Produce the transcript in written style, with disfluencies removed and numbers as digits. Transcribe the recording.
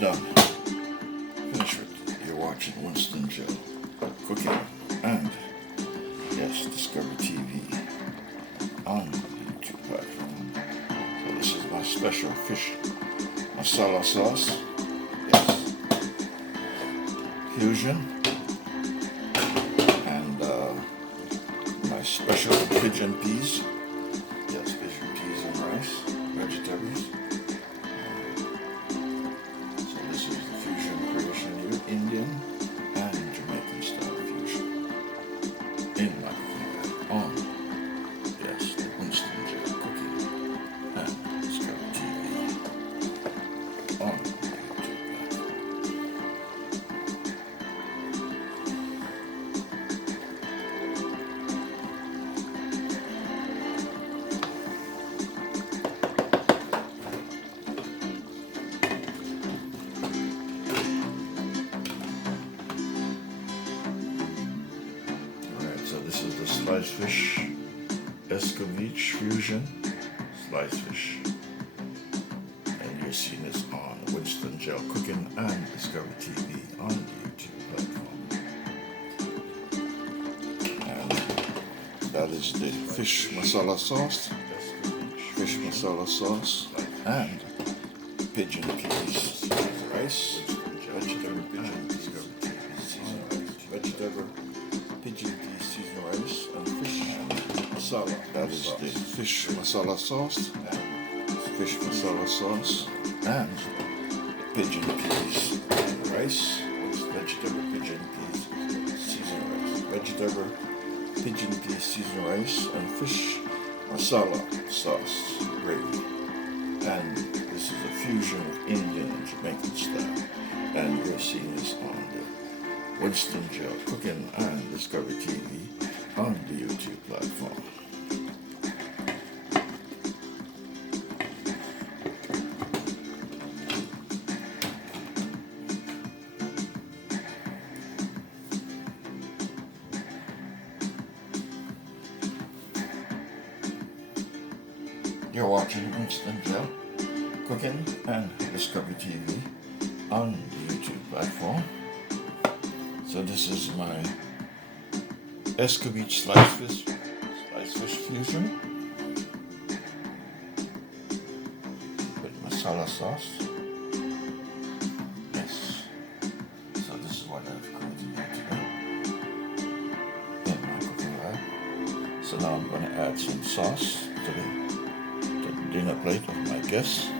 done. Finish it. You're watching Winston GeL cooking and yes, Discovery TV on the YouTube platform. So this is my special fish masala sauce. Yes, fusion and my special pigeon peas. Yes, pigeon peas and rice, vegetables. So this is the fusion creation here, Indian and Jamaican style fusion. In my cooking on, yes, the Winston GeL cooking and Discovery TV on the YouTube So this is the Slice Fish Fusion Slice Fish, and you're seeing this on Winston GeL Cooking and Discovery TV on the YouTube platform. And that is the fish masala sauce, and pigeon peas, rice, vegetable pigeon Discovery TV seasoned rice, vegetable pigeon peas seasoned rice, and fish masala. That is the fish masala sauce, and pigeon peas rice, vegetable pigeon peas seasoned rice, vegetable pigeon peas seasoned rice, and fish masala sauce gravy. And this is a fusion of Indian and Jamaican style, and you're seeing this on the Winston GeL Cooking and Discovery TV on the YouTube platform. You're watching Winston GeL Cooking and Discovery TV on the YouTube platform. So this is my Escovitch Slice Fish Fusion with masala sauce. Yes. So this is what I've created here today in my cooking lab. So now I'm going to add some sauce to the dinner plate of my guests.